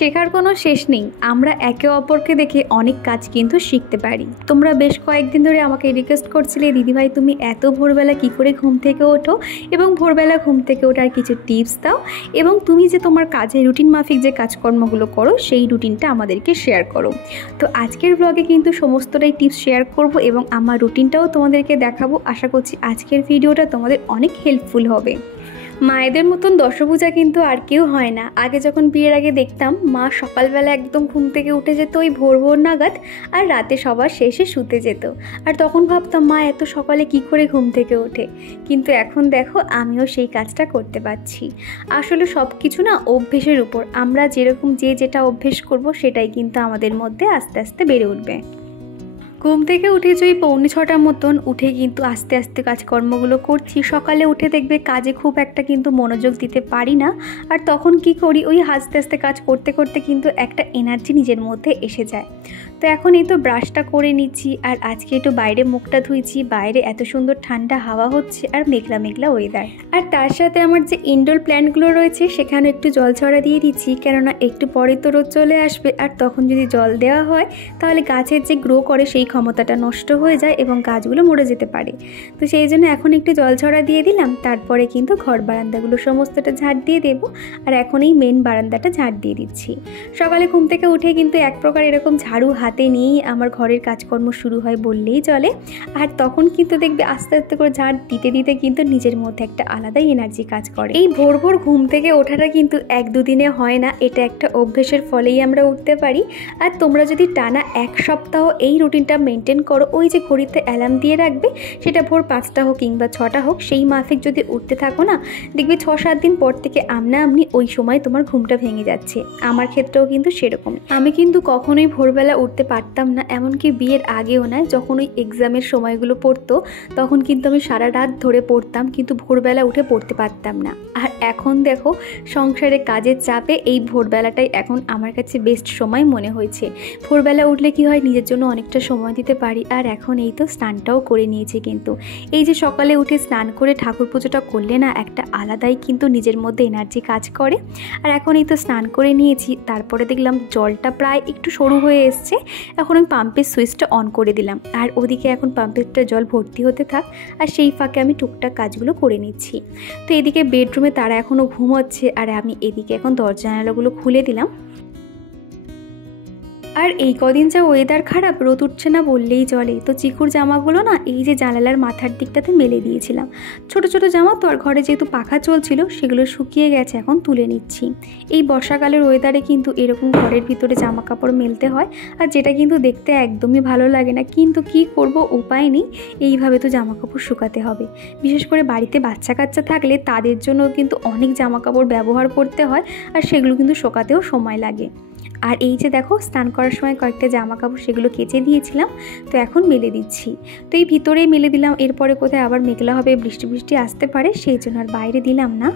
শেখার কোনো শেষ নেই। আমরা একে অপরকে দেখে অনেক কাজ কিন্তু শিখতে পারি। তোমরা বেশ কয়েকদিন ধরে আমাকে রিকোয়েস্ট করছিলে, দিদিভাই তুমি এত ভোরবেলা কি করে ঘুম থেকে ওঠো এবং ভোরবেলা ঘুম থেকে ওঠার কিছু টিপস দাও, এবং তুমি যে তোমার কাজের রুটিন মাফিক যে কাজকর্মগুলো করো সেই রুটিনটা আমাদেরকে শেয়ার করো। তো আজকের ব্লগে কিন্তু সমস্তটাই টিপস শেয়ার করব এবং আমার রুটিনটাও তোমাদেরকে দেখাবো। আশা করছি আজকের ভিডিওটা তোমাদের অনেক হেল্পফুল হবে। মায়েদের মতন দশভুজা কিন্তু আর কেউ হয় না। আগে যখন বিয়ের আগে দেখতাম মা সকালবেলা একদম ঘুম থেকে উঠে যেত ওই ভোর ভোর নাগাদ, আর রাতে সবার শেষে শুতে যেত। আর তখন ভাবতাম মা এত সকালে কি করে ঘুম থেকে ওঠে, কিন্তু এখন দেখো আমিও সেই কাজটা করতে পারছি। আসলে সব কিছু না অভ্যেসের উপর, আমরা যেরকম যেটা অভ্যেস করব সেটাই কিন্তু আমাদের মধ্যে আস্তে আস্তে বেড়ে উঠবে। ঘুম থেকে উঠে ওই 6:45 মতন উঠে কিন্তু আস্তে আস্তে কাজকর্মগুলো করছি। সকালে উঠে দেখবে কাজে খুব একটা কিন্তু মনোযোগ দিতে পারি না, আর তখন কি করি ওই আস্তে আস্তে কাজ করতে করতে কিন্তু একটা এনার্জি নিজের মধ্যে এসে যায়। তো এখন এই তো ব্রাশটা করে নিচ্ছি, আর আজকে একটু বাইরে মুখটা ধুইছি। বাইরে এত সুন্দর ঠান্ডা হাওয়া হচ্ছে আর মেঘলা মেঘলা ওয়েদার, আর তার সাথে আমার যে ইনডোর প্ল্যান্টগুলো রয়েছে সেখানে একটু জল ছড়া দিয়ে দিচ্ছি, কেননা একটু পরে তো রোদ চলে আসবে, আর তখন যদি জল দেওয়া হয় তাহলে গাছের যে গ্রো করে সেই ক্ষমতাটা নষ্ট হয়ে যায় এবং গাছগুলো মরে যেতে পারে। তো সেই জন্য এখন একটু জল ছড়া দিয়ে দিলাম, তারপরে কিন্তু ঘর বারান্দাগুলো সমস্তটা ঝাড় দিয়ে দেবো। আর এখন এই মেন বারান্দাটা ঝাড় দিয়ে দিচ্ছি। সকালে ঘুম থেকে উঠে কিন্তু এক প্রকার এরকম ঝাড়ু হাতে নিয়েই আমার ঘরের কাজকর্ম শুরু হয় বললেই চলে। আর তখন কিন্তু দেখবে আস্তে আস্তে করে ঝাড় দিতে দিতে কিন্তু নিজের মধ্যে একটা আলাদাই এনার্জি কাজ করে। এই ভোর ভোর ঘুম থেকে ওঠাটা কিন্তু 1-2 দিনে হয় না, এটা একটা অভ্যেসের ফলেই আমরা উঠতে পারি। আর তোমরা যদি টানা 1 সপ্তাহ এই রুটিনটা মেনটেন করো, ওই যে ঘড়িতে অ্যালার্ম দিয়ে রাখবে, সেটা ভোর 5টা হোক কিংবা 6টা হোক, সেই মাফিক যদি উঠতে থাকো না, দেখবে 6-7 দিন পর থেকে আমনি ওই সময় তোমার ঘুমটা ভেঙে যাচ্ছে। আমার ক্ষেত্রেও কিন্তু সেরকম। আমি কিন্তু কখনোই ভোরবেলা উঠতে পারতাম না, এমনকি বিয়ের আগেও নয়। যখন ওই এক্সামের সময়গুলো পড়তো তখন কিন্তু আমি সারা রাত ধরে পড়তাম, কিন্তু ভোরবেলা উঠে পড়তে পারতাম না। আর এখন দেখো সংসারে কাজের চাপে এই ভোরবেলাটাই এখন আমার কাছে বেস্ট সময় মনে হয়েছে। ভোরবেলা উঠলে কি হয়, নিজের জন্য অনেকটা সময় দিতে পারি। আর এখন এই তো স্নানটাও করে নিয়েছি, কিন্তু এই যে সকালে উঠে স্নান করে ঠাকুর পুজোটা করলে না একটা আলাদাই কিন্তু নিজের মধ্যে এনার্জি কাজ করে। আর এখন এই তো স্নান করে নিয়েছি, তারপরে দেখলাম জলটা প্রায় একটু সরু হয়ে এসছে। এখন আমি পাম্পের সুইচটা অন করে দিলাম, আর ওদিকে এখন পাম্পেরটা জল ভর্তি হতে থাক, আর সেই ফাঁকে আমি টুকটাক কাজগুলো করে নিচ্ছি। তো এদিকে বেডরুমে তারা এখনও ঘুমোচ্ছে, আর আমি এদিকে এখন দরজা জানালাগুলো খুলে দিলাম। আর এই কদিন যা ওয়েদার খারাপ, রোদ উঠছে না বললেই চলে। তো চিকুর জামাগুলো না এই যে জানালার মাথার দিকটাতে মেলে দিয়েছিলাম। ছোট ছোট জামা তো, আর ঘরে যেহেতু পাখা চলছিল সেগুলো শুকিয়ে গেছে, এখন তুলে নিচ্ছি। এই বর্ষাকালের ওয়েদারে কিন্তু এরকম ঘরের ভিতরে জামা কাপড় মেলতে হয়, আর যেটা কিন্তু দেখতে একদমই ভালো লাগে না, কিন্তু কি করব, উপায় নেই। এইভাবে তো জামা কাপড় শুকাতে হবে। বিশেষ করে বাড়িতে বাচ্চা কাচ্চা থাকলে তাদের জন্য কিন্তু অনেক জামা কাপড় ব্যবহার করতে হয়, আর সেগুলো কিন্তু শুকাতেও সময় লাগে। আর এই যে দেখো স্নান করার সময় কয়েকটা জামা কাপড় সেগুলো কেচে দিয়েছিলাম, তো এখন মেলে দিচ্ছি। তো এই ভিতরেই মেলে দিলাম, এরপরে কোথায় আবার মেঘলা হবে, বৃষ্টি আসতে পারে, সেই জন্য আর বাইরে দিলাম না।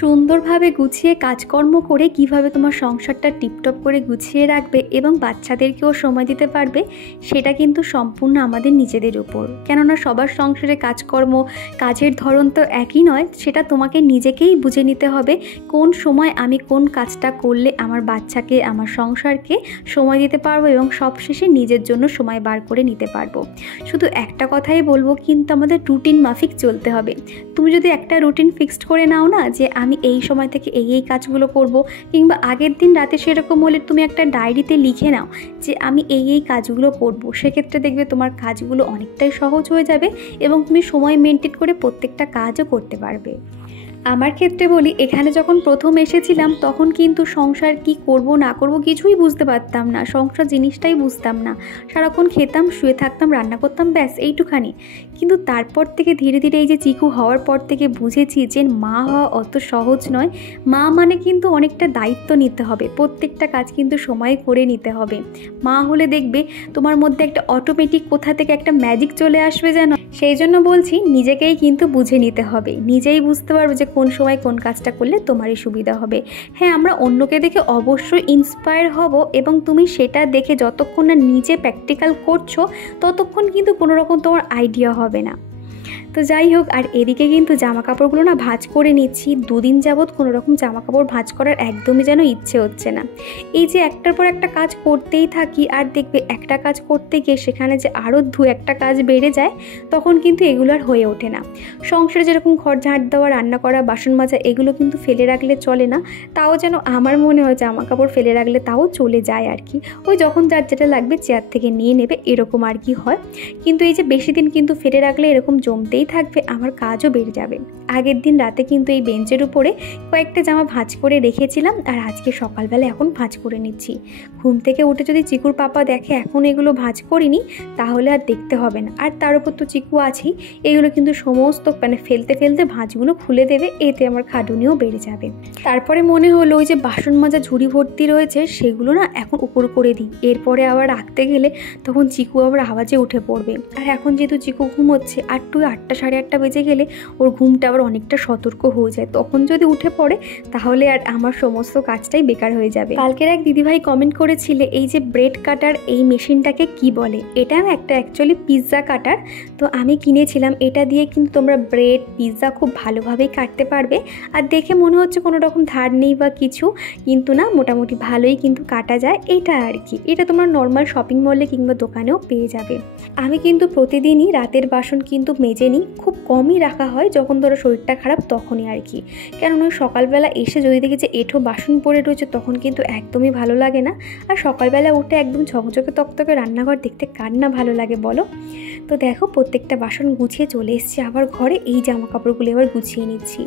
সুন্দরভাবে গুছিয়ে কাজকর্ম করে কিভাবে তোমার সংসারটা টিপটপ করে গুছিয়ে রাখবে এবং বাচ্চাদেরকেও সময় দিতে পারবে, সেটা কিন্তু সম্পূর্ণ আমাদের নিজেদের উপর। কেননা সবার সংসারে কাজকর্ম, কাজের ধরন তো একই নয়। সেটা তোমাকে নিজেকেই বুঝে নিতে হবে কোন সময় আমি কোন কাজটা করলে আমার বাচ্চাকে, আমার সংসারকে সময় দিতে পারবো এবং সবশেষে নিজের জন্য সময় বার করে নিতে পারবো। শুধু একটা কথাই বলবো, কিন্তু আমাদের রুটিন মাফিক চলতে হবে। তুমি যদি একটা রুটিন ফিক্সড করে নাও না, যে আমি এই সময় থেকে এই কাজগুলো করব, কিংবা আগের দিন রাতে সেরকম হলে তুমি একটা ডায়েরিতে লিখে নাও যে আমি এই কাজগুলো করব, সেক্ষেত্রে দেখবে তোমার কাজগুলো অনেকটাই সহজ হয়ে যাবে এবং তুমি সময় মেনটেন করে প্রত্যেকটা কাজও করতে পারবে। আমার ক্ষেত্রে বলি, এখানে যখন প্রথম এসেছিলাম তখন কিন্তু সংসার কি করব না করব কিছুই বুঝতে পারতাম না, সংসার জিনিসটাই বুঝতাম না। সারাক্ষণ খেতাম, শুয়ে থাকতাম, রান্না করতাম, ব্যাস এইটুখানি। কিন্তু তারপর থেকে ধীরে ধীরে এই যে চিকু হওয়ার পর থেকে বুঝেছি যে মা হওয়া অত সহজ নয়। মা মানে কিন্তু অনেকটা দায়িত্ব নিতে হবে, প্রত্যেকটা কাজ কিন্তু সময় করে নিতে হবে। মা হলে দেখবে তোমার মধ্যে একটা অটোমেটিক কোথা থেকে একটা ম্যাজিক চলে আসবে যেন। সেই জন্য বলছি, নিজেকেই কিন্তু বুঝে নিতে হবে, নিজেই বুঝতে পারবে যে কোন সময় কোন কাজটা করলে তোমারই সুবিধা হবে। হ্যাঁ, আমরা অন্যকে দেখে অবশ্যই ইন্সপায়ার হব, এবং তুমি সেটা দেখে যতক্ষণ না নিজে প্র্যাকটিক্যাল করছো ততক্ষণ কিন্তু কোনো রকম তোমার আইডিয়া হবে না। তো যাই হোক, আর এদিকে কিন্তু জামা কাপড়গুলো না ভাঁজ করে নিচ্ছি। দুদিন যাবৎ কোনো রকম জামা কাপড় ভাঁজ করার একদমই যেন ইচ্ছে হচ্ছে না। এই যে একটার পর একটা কাজ করতেই থাকি, আর দেখবে একটা কাজ করতে গিয়ে সেখানে যে আরও একটা কাজ বেড়ে যায়, তখন কিন্তু এগুলো আর হয়ে ওঠে না। সংসারে যেরকম ঘর ঝাড় দেওয়া, রান্না করা, বাসন মাজা, এগুলো কিন্তু ফেলে রাখলে চলে না। তাও যেন আমার মনে হয় জামা কাপড় ফেলে রাখলে তাও চলে যায় আর কি। ওই যখন যার যেটা লাগবে চেয়ার থেকে নিয়ে নেবে, এরকম আর কি হয়। কিন্তু এই যে বেশি দিন কিন্তু ফেলে রাখলে এরকম জমতেই থাকবে, আমার কাজও বেড়ে যাবে। আগের দিন রাতে কিন্তু এই বেঞ্চের উপরে কয়েকটা জামা ভাঁজ করে রেখেছিলাম, আর আজকে সকালবেলা এখন ভাঁজ করে নিচ্ছি। ঘুম থেকে উঠে যদি চিকুর পাপা দেখে এখন এগুলো ভাঁজ করিনি, তাহলে আর দেখতে হবে না। আর তার উপর তো চিকু আছেই, এগুলো কিন্তু সমস্ত ফেলতে ফেলতে ভাঁজগুলো খুলে দেবে, এতে আমার খাটুনিও বেড়ে যাবে। তারপরে মনে হলো ওই যে বাসন মাজা ঝুড়ি ভর্তি রয়েছে, সেগুলো না এখন উপর করে দিই। এরপরে আবার রাখতে গেলে তখন চিকু আবার আওয়াজে উঠে পড়বে। আর এখন যেহেতু চিকু ঘুমোচ্ছে, আর 8টা সাড়ে 8টা বেজে গেলে ওর ঘুমটা আবার অনেকটা সতর্ক হয়ে যায়, তখন যদি উঠে পড়ে তাহলে আর আমার সমস্ত কাজটাই বেকার হয়ে যাবে। কালকের এক দিদিভাই কমেন্ট করেছিলে এই যে ব্রেড কাটার এই মেশিনটাকে কি বলে। এটা একটা অ্যাকচুয়ালি পিৎজা কাটার। তো আমি কিনেছিলাম, এটা দিয়ে কিন্তু তোমরা ব্রেড, পিৎজা খুব ভালোভাবেই কাটতে পারবে। আর দেখে মনে হচ্ছে কোনো রকম ধার নেই বা কিছু, কিন্তু না, মোটামুটি ভালোই কিন্তু কাটা যায় এটা আর কি। এটা তোমরা নর্মাল শপিং মলে কিংবা দোকানেও পেয়ে যাবে। আমি কিন্তু প্রতিদিনই রাতের বাসন কিন্তু মেজে নিই, খুব কমই রাখা হয়, যখন ধরো শরীরটা খারাপ তখনই আর কি। কেননা সকালবেলা এসে যদি দেখি যে এঁঠো বাসন পড়ে রয়েছে, তখন কিন্তু একদমই ভালো লাগে না। আর সকালবেলা উঠে একদম ঝকঝকে তকতকে রান্নাঘর দেখতে কার না ভালো লাগে বলো। তো দেখো, প্রত্যেকটা বাসন গুছিয়ে চলে এসেছি আবার ঘরে। এই জামা কাপড়গুলো এবার গুছিয়ে নিচ্ছি।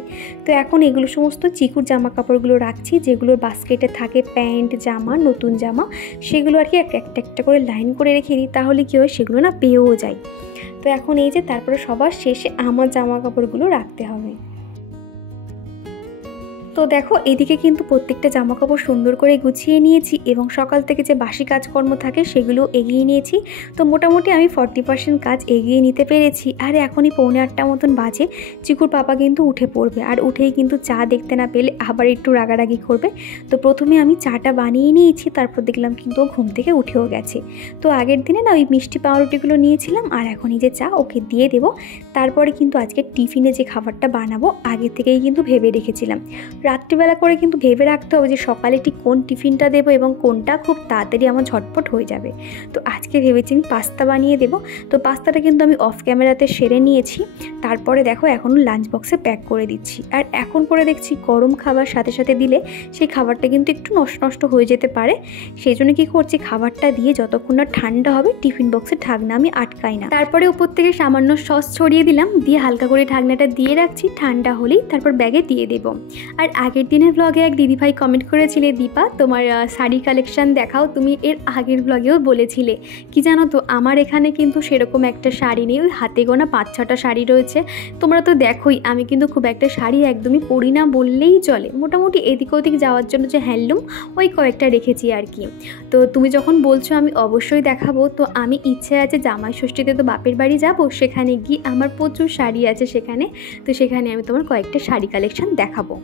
তো এখন এগুলো সমস্ত চিকুর জামা কাপড়গুলো রাখছি, যেগুলোর বাস্কেটে থাকে প্যান্ট, জামা, নতুন জামা, সেগুলো আর কি একটা একটা করে লাইন করে রেখে দিই। তাহলে কী হয়, সেগুলো না পেয়েও যায়। তো এখন এই যে তারপরে সবার শেষে আমার জামা কাপড়গুলো রাখতে হবে। তো দেখো, এদিকে কিন্তু প্রত্যেকটা জামা কাপড় সুন্দর করে গুছিয়ে নিয়েছি, এবং সকাল থেকে যে বাসি কাজকর্ম থাকে সেগুলো এগিয়ে নিয়েছি। তো মোটামুটি আমি 40% কাজ এগিয়ে নিতে পেরেছি। আর এখনই 7:45 মতন বাজে। চিকুর পাপা কিন্তু উঠে পড়বে, আর উঠেই কিন্তু চা দেখতে না পেলে আবার একটু রাগারাগি করবে। তো প্রথমে আমি চাটা বানিয়ে নিয়েছি, তারপর দেখলাম কিন্তু ও ঘুম থেকে উঠেও গেছে। তো আগের দিনে না ওই মিষ্টি পাউরুটিগুলো নিয়েছিলাম, আর এখন এই যে চা ওকে দিয়ে দেবো। তারপরে কিন্তু আজকে টিফিনে যে খাবারটা বানাবো আগে থেকেই কিন্তু ভেবে রেখেছিলাম। রাত্রিবেলা করে কিন্তু ভেবে রাখতে হবে যে সকালে ঠিক কোন টিফিনটা দেবো এবং কোনটা খুব তাড়াতাড়ি আমার ঝটপট হয়ে যাবে। তো আজকে ভেবেছি আমি পাস্তা বানিয়ে দেবো। তো পাস্তাটা কিন্তু আমি অফ ক্যামেরাতে সেরে নিয়েছি। তারপরে দেখো এখনও লাঞ্চ বক্সে প্যাক করে দিচ্ছি। আর এখন করে দেখছি গরম খাবার সাথে সাথে দিলে সেই খাবারটা কিন্তু একটু নষ্ট হয়ে যেতে পারে। সেই জন্য কী করছি, খাবারটা দিয়ে যতক্ষণ না ঠান্ডা হবে টিফিন বক্সের ঢাকনা আমি আটকাই না। তারপরে উপর থেকে সামান্য সস ছড়িয়ে দিলাম, দিয়ে হালকা করে ঢাকনাটা দিয়ে রাখছি, ঠান্ডা হলেই তারপর ব্যাগে দিয়ে দেবো। আর আগের দিনের ব্লগে এক দিদিভাই কমেন্ট করেছিলে, দীপা তোমার শাড়ি কালেকশান দেখাও। তুমি এর আগের ব্লগেও বলেছিলে। কি জানো তো, আমার এখানে কিন্তু সেরকম একটা শাড়ি নেই, ওই হাতে গোনা 5-6টা শাড়ি রয়েছে। তোমরা তো দেখোই আমি কিন্তু খুব একটা শাড়ি একদমই পরি না বললেই চলে। মোটামুটি এদিক ওদিক যাওয়ার জন্য যে হ্যান্ডলুম ওই কয়েকটা রেখেছি আর কি। তো তুমি যখন বলছো আমি অবশ্যই দেখাবো। তো আমি ইচ্ছে আছে জামাই ষষ্ঠীতে তো বাপের বাড়ি যাব, সেখানে গিয়ে আমার প্রচুর শাড়ি আছে সেখানে। তো সেখানে আমি তোমার কয়েকটা শাড়ি কালেকশান দেখাবো।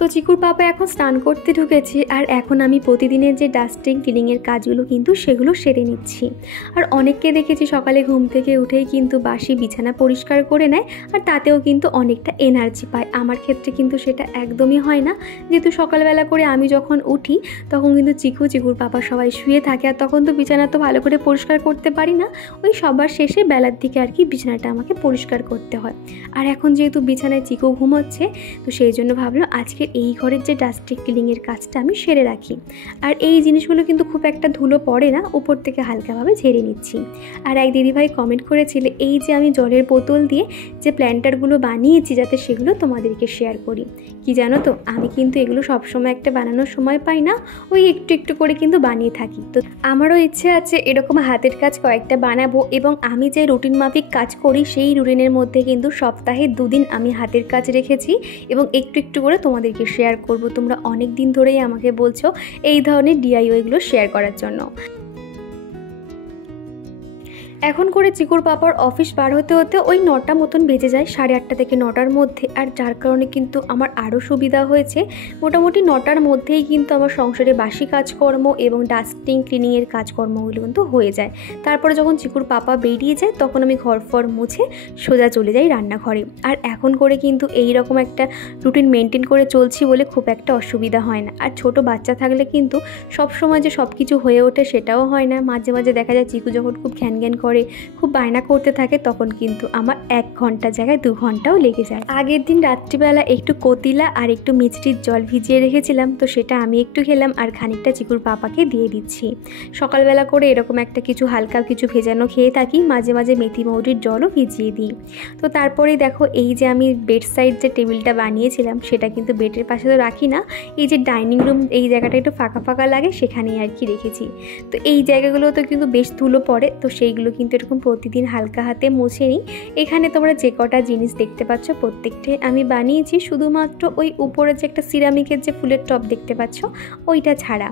তো চিকুর পাপা এখন স্নান করতে ঢুকেছে, আর এখন আমি প্রতিদিনের যে ডাস্টিং ক্লিনিংয়ের কাজগুলো কিন্তু সেগুলো সেরে নিচ্ছি। আর অনেককে দেখেছি সকালে ঘুম থেকে উঠেই কিন্তু বাসি বিছানা পরিষ্কার করে নেয়, আর তাতেও কিন্তু অনেকটা এনার্জি পায়। আমার ক্ষেত্রে কিন্তু সেটা একদমই হয় না, যেহেতু সকালবেলা করে আমি যখন উঠি তখন কিন্তু চিকুর পাপা সবাই শুয়ে থাকে, আর তখন তো বিছানা তো ভালো করে পরিষ্কার করতে পারি না। ওই সবার শেষে বেলার দিকে আর কি বিছানাটা আমাকে পরিষ্কার করতে হয়। আর এখন যেহেতু বিছানায় চিকু ঘুমোচ্ছে, তো সেই জন্য ভাবলাম আজকে এই ঘরের যে ডাস্টিং ক্লিনিংয়ের কাজটা আমি সেরে রাখি। আর এই জিনিসগুলো কিন্তু খুব একটা ধুলো পড়ে না, উপর থেকে হালকাভাবে ঝেড়ে নিচ্ছি। আর এক দিদিভাই কমেন্ট করেছিল এই যে আমি জলের বোতল দিয়ে যে প্ল্যান্টারগুলো বানিয়েছি যাতে সেগুলো তোমাদেরকে শেয়ার করি। কি জানো তো, আমি কিন্তু এগুলো সবসময় একটা বানানোর সময় পাই না, ওই একটু একটু করে কিন্তু বানিয়ে থাকি। তো আমারও ইচ্ছে আছে এরকম হাতের কাজ কয়েকটা বানাবো, এবং আমি যে রুটিন মাফিক কাজ করি সেই রুটিনের মধ্যে কিন্তু সপ্তাহে 2 দিন আমি হাতের কাজ রেখেছি এবং একটু একটু করে তোমাদেরকে শেয়ার করব। তোমরা অনেক দিন ধরেই আমাকে বলছো এই ধরনের DIYগুলো শেয়ার করার জন্য। এখন করে চিকুর পাপার অফিস বার হতে হতে ওই 9টা মতন বেজে যায়, 8:30 থেকে 9টার মধ্যে। আর যার কারণে কিন্তু আমার আরও সুবিধা হয়েছে, মোটামুটি 9টার মধ্যেই কিন্তু আমার সংসারে বাসি কাজকর্ম এবং ডাস্টিং ক্লিনিংয়ের কাজকর্মগুলো কিন্তু হয়ে যায়। তারপরে যখন চিকুর পাপা বেরিয়ে যায় তখন আমি ঘর ফর মুছে সোজা চলে যাই রান্নাঘরে। আর এখন করে কিন্তু এই রকম একটা রুটিন মেনটেন করে চলছি বলে খুব একটা অসুবিধা হয় না। আর ছোট বাচ্চা থাকলে কিন্তু সব সময় যে সব কিছু হয়ে ওঠে সেটাও হয় না। মাঝে মাঝে দেখা যায় চিকু যখন খুব ঘ্যান ঘ্যান করে, খুব বায়না করতে থাকে, তখন কিন্তু আমার 1 ঘন্টার জায়গায় 2 ঘন্টাও লেগে যায়। আগের দিন রাত্রিবেলা একটু কতিলা আর একটু মিষ্টির জল ভিজিয়ে রেখেছিলাম, তো সেটা আমি একটু খেলাম আর খানিকটা চিকুর পাপাকে দিয়ে দিচ্ছি। সকালবেলা করে এরকম একটা কিছু হালকা কিছু ভেজানো খেয়ে থাকি, মাঝে মাঝে মেথি মৌরির জলও ভিজিয়ে দিই। তো তারপরেই দেখো এই যে আমি বেড সাইড যে টেবিলটা বানিয়েছিলাম সেটা কিন্তু বেডের পাশে তো রাখি না, এই যে ডাইনিং রুম এই জায়গাটা একটু ফাঁকা ফাঁকা লাগে সেখানেই আর কি রেখেছি। তো এই জায়গাগুলোতে কিন্তু বেশ ধুলো পড়ে, তো সেইগুলো কিন্তু এরকম প্রতিদিন হালকা হাতে মুছে নিই। এখানে তোমরা যে কটা জিনিস দেখতে পাচ্ছ প্রত্যেকটাই আমি বানিয়েছি, শুধুমাত্র ওই উপরে যে একটা সিরামিকের যে ফুলের টব দেখতে পাচ্ছ ওইটা ছাড়া।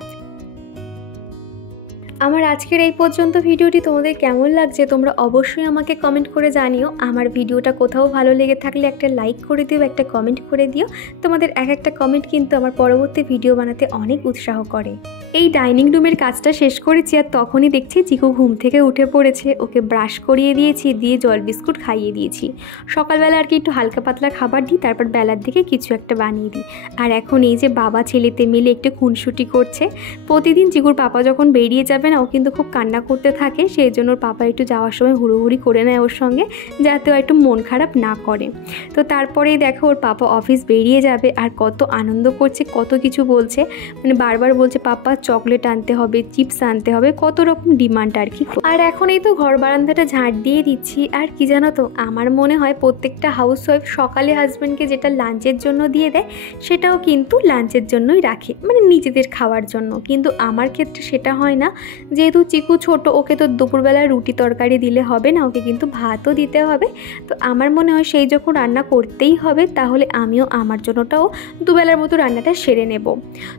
আমার আজকের এই পর্যন্ত ভিডিওটি তোমাদের কেমন লাগছে তোমরা অবশ্যই আমাকে কমেন্ট করে জানিও। আমার ভিডিওটা কোথাও ভালো লেগে থাকলে একটা লাইক করে দিও, একটা কমেন্ট করে দিও। তোমাদের একটা কমেন্ট কিন্তু আমার পরবর্তী ভিডিও বানাতে অনেক উৎসাহ করে। এই ডাইনিং রুমের কাজটা শেষ করেছি আর তখনই দেখছি চিকু ঘুম থেকে উঠে পড়েছে। ওকে ব্রাশ করিয়ে দিয়েছি, দিয়ে জল বিস্কুট খাইয়ে দিয়েছি। সকালবেলা আর কি একটু হালকা পাতলা খাবার দিই, তারপর বেলার দিকে কিছু একটা বানিয়ে দিই। আর এখন এই যে বাবা ছেলেতে মিলে একটু খুনসুটি করছে। প্রতিদিন চিকুর পাপা যখন বেরিয়ে যাবে না ও কিন্তু খুব কান্না করতে থাকে, সেই জন্য ওর পাপা একটু যাওয়ার সময় হুড়োহুড়ি করে নেয় ওর সঙ্গে, যাতে ও একটু মন খারাপ না করে। তো তারপরেই দেখো ওর পাপা অফিস বেরিয়ে যাবে আর কত আনন্দ করছে, কত কিছু বলছে, মানে বারবার বলছে পাপা চকলেট আনতে হবে, চিপস আনতে হবে, কত রকম ডিমান্ড আর কি। আর এখন এই তো ঘর বারান্দাটা ঝাঁট দিয়ে দিচ্ছি। আর কি জানো তো, আমার মনে হয় প্রত্যেকটা হাউসওয়াইফ সকালে হাজব্যান্ডকে যেটা লাঞ্চের জন্য দিয়ে দেয় সেটাও কিন্তু লাঞ্চের জন্যই রাখে, মানে নিজেদের খাওয়ার জন্য। কিন্তু আমার ক্ষেত্রে সেটা হয় না, যেহেতু চিকু ছোট, ওকে তো দুপুরবেলা রুটি তরকারি দিলে হবে না, ওকে কিন্তু ভাতও দিতে হবে। তো আমার মনে হয় সেই যখন রান্না করতেই হবে তাহলে আমিও আমার জন্যটাও দুবেলার মতো রান্নাটা সেরে নেব।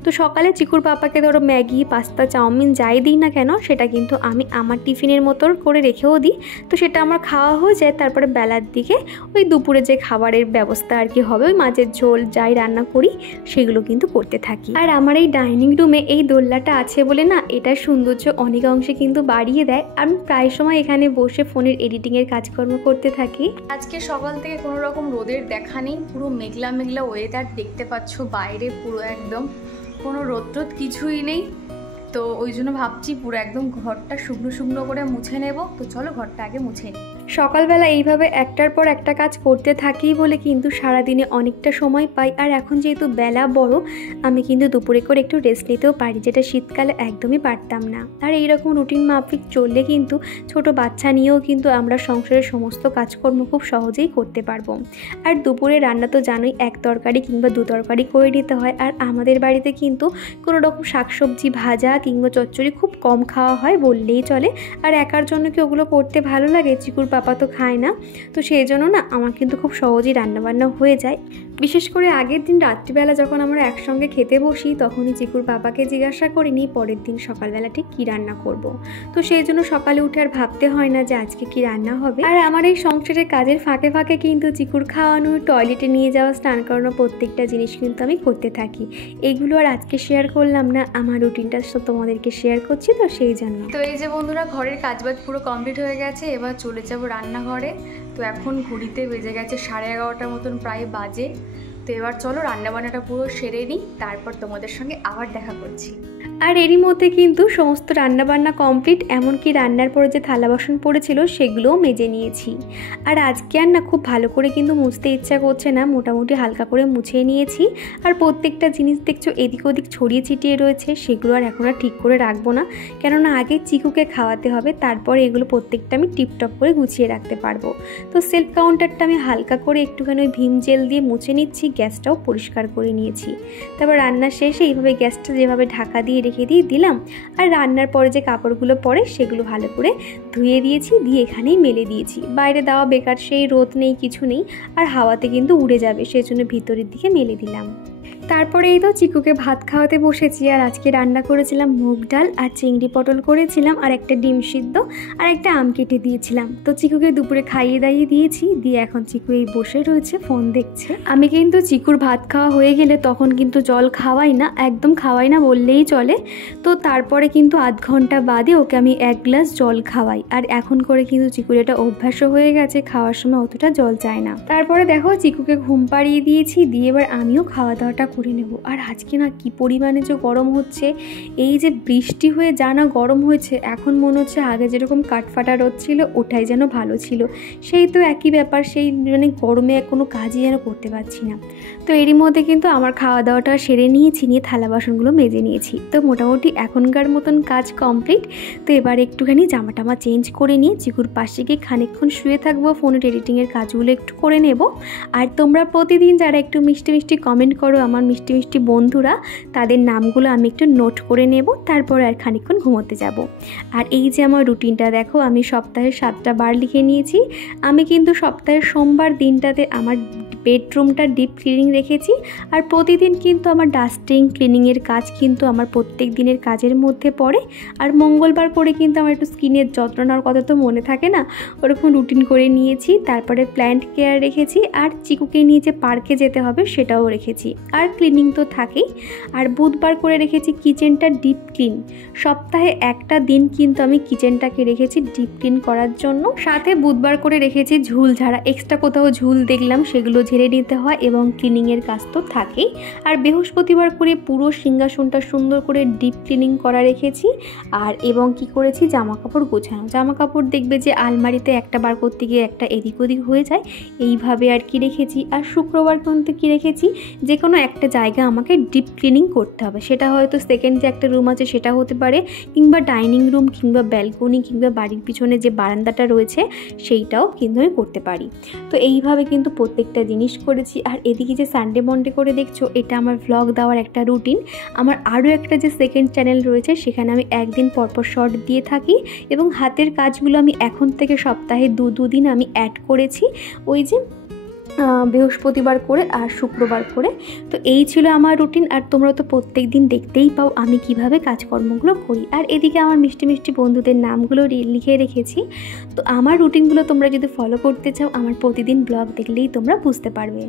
তো সকালে চিকুর পাপাকে ধরো ম্যাগি, পাস্তা, চাউমিন যাই দিই না কেন সেটা কিন্তু আমি আমার টিফিনের মতো করে রেখেও দিই। তো সেটা আমার খাওয়া হয়ে যায়। তারপরে বেলার দিকে ওই দুপুরে যে খাবারের ব্যবস্থা আর কি হবে, ওই মাছের ঝোল যাই রান্না করি সেগুলো কিন্তু করতে থাকি। আর আমার এই ডাইনিং রুমে এই দোলনাটা আছে বলে না, এটার সৌন্দর্য অনেক অংশে কিন্তু বাড়িয়ে দেয়। আমি প্রায় সময় এখানে বসে ফোনের এডিটিংয়ের কাজকর্ম করতে থাকি। আজকে সকাল থেকে কোনো রকম রোদের দেখা নেই, পুরো মেঘলা মেঘলা ওয়েদার দেখতে পাচ্ছ, বাইরে পুরো একদম কোনো রোদ টোদ কিছুই নেই। তো ওই জন্য ভাবছি পুরো একদম ঘরটা শুকনো শুকনো করে মুছে নেব। তো চলো ঘরটা আগে মুছে নিই। সকালবেলা এইভাবে একটার পর একটা কাজ করতে থাকি বলে কিন্তু সারাদিনে অনেকটা সময় পাই। আর এখন যেহেতু বেলা বড়, আমি কিন্তু দুপুরে করে একটু রেস্ট নিতেও পারি, যেটা শীতকালে একদমই পারতাম না। আর এইরকম রুটিন মাফিক চললে কিন্তু ছোট বাচ্চা নিয়েও কিন্তু আমরা সংসারের সমস্ত কাজকর্ম খুব সহজেই করতে পারবো। আর দুপুরে রান্না তো জানোই, 1 তরকারি কিংবা 2 তরকারি করে নিতে হয়। আর আমাদের বাড়িতে কিন্তু কোনো রকম শাকসবজি ভাজা কিংবা চচ্চড়ি খুব কম খাওয়া হয় বললেই চলে। আর একার জন্য কি ওগুলো করতে ভালো লাগে? চিকুর পাপা তো খায় না, তো সেই জন্য না আমার কিন্তু খুব সহজেই রান্নাবান্না হয়ে যায়। বিশেষ করে আগের দিন রাত্রিবেলা যখন আমরা একসঙ্গে খেতে বসি তখনই চিকুর পাপাকে জিজ্ঞাসা করিনি পরের দিন সকালবেলা ঠিক কী রান্না করব। তো সেই জন্য সকালে উঠে আর ভাবতে হয় না যে আজকে কি রান্না হবে। আর আমার এই সংসারের কাজের ফাঁকে ফাঁকে কিন্তু চিকুর খাওয়ানো, টয়লেটে নিয়ে যাওয়া, স্নান করানো প্রত্যেকটা জিনিস কিন্তু আমি করতে থাকি। এইগুলো আর আজকে শেয়ার করলাম না, আমার রুটিনটা তোমাদেরকে শেয়ার করছি, তো সেই জন্য। তো এই যে বন্ধুরা, ঘরের কাজবাজ পুরো কমপ্লিট হয়ে গেছে, এবার চলে যাব রান্নাঘরে। তো এখন ঘড়িতে বেজে গেছে 11:30 মতন প্রায় বাজে। তো এবার চলো রান্নাবান্নাটা পুরো সেরে নিই, তারপর তোমাদের সঙ্গে আবার দেখা করছি। আর এরই মধ্যে কিন্তু সমস্ত রান্নাবান্না কমপ্লিট, এমনকি রান্নার পরে যে থালা বাসন পড়েছিল সেগুলোও মেজে নিয়েছি। আর আজকে আর না খুব ভালো করে কিন্তু মুছতে ইচ্ছা করছে না, মোটামুটি হালকা করে মুছে নিয়েছি। আর প্রত্যেকটা জিনিস দেখছো এদিক ওদিক ছড়িয়ে ছিটিয়ে রয়েছে, সেগুলো আর এখন আর ঠিক করে রাখবো না, কেননা আগে চিকুকে খাওয়াতে হবে, তারপরে এগুলো প্রত্যেকটা আমি টিপটপ করে গুছিয়ে রাখতে পারবো। তো সেলফ কাউন্টারটা আমি হালকা করে একটুখানি ওই ভীম জেল দিয়ে মুছে নিচ্ছি, গ্যাসটাও পরিষ্কার করে নিয়েছি। তারপর রান্নার শেষে এইভাবে গ্যাসটা যেভাবে ঢাকা দিয়ে রেখে দিয়ে দিলাম, আর রান্নার পরে যে কাপড়গুলো পরে সেগুলো ভালো করে ধুয়ে দিয়েছি, দিয়ে এখানেই মেলে দিয়েছি। বাইরে দেওয়া বেকার, সেই রোদ নেই কিছু নেই, আর হাওয়াতে কিন্তু উড়ে যাবে, সেই জন্য ভিতরের দিকে মেলে দিলাম। তারপরে এই তো চিকুকে ভাত খাওয়াতে বসেছি। আর আজকে রান্না করেছিলাম মুগ ডাল আর চিংড়ি পটল করেছিলাম, আর একটা ডিম সিদ্ধ আর একটা আম কেটে দিয়েছিলাম। তো চিকুকে দুপুরে খাইয়ে দাইয়ে দিয়েছি, দিয়ে এখন চিকু এই বসে রয়েছে ফোন দেখছে। আমি কিন্তু চিকুর ভাত খাওয়া হয়ে গেলে তখন কিন্তু জল খাওয়াই না, একদম খাওয়াই না বললেই চলে। তো তারপরে কিন্তু আধ ঘন্টা বাদে ওকে আমি 1 গ্লাস জল খাওয়াই। আর এখন করে কিন্তু চিকুর এটা অভ্যাসও হয়ে গেছে, খাওয়ার সময় অতটা জল চায় না। তারপরে দেখো চিকুকে ঘুম পাড়িয়ে দিয়েছি, দিয়ে এবার আমিও খাওয়া দাওয়াটা করে নেব। আর আজকে না কি পরিমাণে যে গরম হচ্ছে, এই যে বৃষ্টি হয়ে যা না গরম হয়েছে, এখন মনে হচ্ছে আগে যেরকম কাঠফাটা রোদ ছিল ওটাই যেন ভালো ছিল। সেই তো একই ব্যাপার, সেই মানে গরমে কোনো কাজই যেন করতে পারছি না। তো এরই মধ্যে কিন্তু আমার খাওয়া দাওয়াটা সেরে নিয়েছি, নিয়ে থালা বাসনগুলো মেজে নিয়েছি। তো মোটামুটি এখনকার মতন কাজ কমপ্লিট। তো এবার একটুখানি জামা টামা চেঞ্জ করে নিয়ে চিকুর পাশে গিয়ে খানিকক্ষণ শুয়ে থাকবো, ফোনের এডিটিংয়ের কাজগুলো একটু করে নেব। আর তোমরা প্রতিদিন যারা একটু মিষ্টি মিষ্টি কমেন্ট করো, আমার মিষ্টি মিষ্টি বন্ধুরা, তাদের নামগুলো আমি একটু নোট করে নেব, তারপর আর খানিকক্ষণ ঘুমোতে যাব। আর এই যে আমার রুটিনটা দেখো, আমি সপ্তাহে 7টা বার লিখে নিয়েছি। আমি কিন্তু সপ্তাহের সোমবার দিনটাতে আমার বেডরুমটা ডিপ ক্লিনিং রেখেছি। আর প্রতিদিন কিন্তু আমার ডাস্টিং ক্লিনিংয়ের কাজ কিন্তু আমার প্রত্যেক দিনের কাজের মধ্যে পড়ে। আর মঙ্গলবার করে কিন্তু আমার একটু স্কিনের যত্ন নেওয়ার কথা তো মনে থাকে না, ওরকম রুটিন করে নিয়েছি। তারপরে প্ল্যান্ট কেয়ার রেখেছি, আর চিকুকে নিয়ে যে পার্কে যেতে হবে সেটাও রেখেছি। আর ক্লিনিং তো থাকেই। আর বুধবার করে রেখেছি কিচেনটা ডিপ ক্লিন। সপ্তাহে একটা দিন কিন্তু আমি কিচেনটাকে রেখেছি ডিপ ক্লিন করার জন্য। সাথে বুধবার করে রেখেছি ঝুল ঝাড়া, এক্সট্রা কোথাও ঝুল দেখলাম সেগুলো ঝেড়ে নিতে হয়, এবং ক্লিনিংয়ের কাজ তো থাকেই। আর বৃহস্পতিবার করে পুরো সিংহাসনটা সুন্দর করে ডিপ ক্লিনিং করা রেখেছি। আর এবং কি করেছি, জামা কাপড় গোছানো। জামা কাপড় দেখবে যে আলমারিতে একটা বার করতে গিয়ে একটা এদিক ওদিক হয়ে যায়, এইভাবে আর কি রেখেছি। আর শুক্রবার কিন্তু কি রেখেছি, যে কোনো একটা জায়গা আমাকে ডিপ ক্লিনিং করতে হবে। সেটা হয়তো সেকেন্ড যে একটা রুম আছে সেটা হতে পারে, কিংবা ডাইনিং রুম, কিংবা ব্যালকনি, কিংবা বাড়ির পিছনে যে বারান্দাটা রয়েছে সেইটাও কিন্তু আমি করতে পারি। তো এইভাবে কিন্তু প্রত্যেকটা জিনিস করেছি। আর এদিকে যে সানডে মন্ডে করে দেখছো, এটা আমার ভ্লগ দেওয়ার একটা রুটিন। আমার আরও একটা যে সেকেন্ড চ্যানেল রয়েছে সেখানে আমি একদিন পরপর শর্ট দিয়ে থাকি, এবং হাতের কাজগুলো আমি এখন থেকে সপ্তাহে দু দিন আমি অ্যাড করেছি, ওই যে বৃহস্পতিবার করে আর শুক্রবার করে। তো এই ছিল আমার রুটিন। আর তোমরা তো প্রত্যেক দিন দেখতেই পাও আমি কিভাবে কাজকর্মগুলো করি। আর এদিকে আমার মিষ্টি মিষ্টি বন্ধুদের নামগুলো লিখে রেখেছি। তো আমার রুটিনগুলো তোমরা যদি ফলো করতে চাও, আমার প্রতিদিন ব্লগ দেখলেই তোমরা বুঝতে পারবে।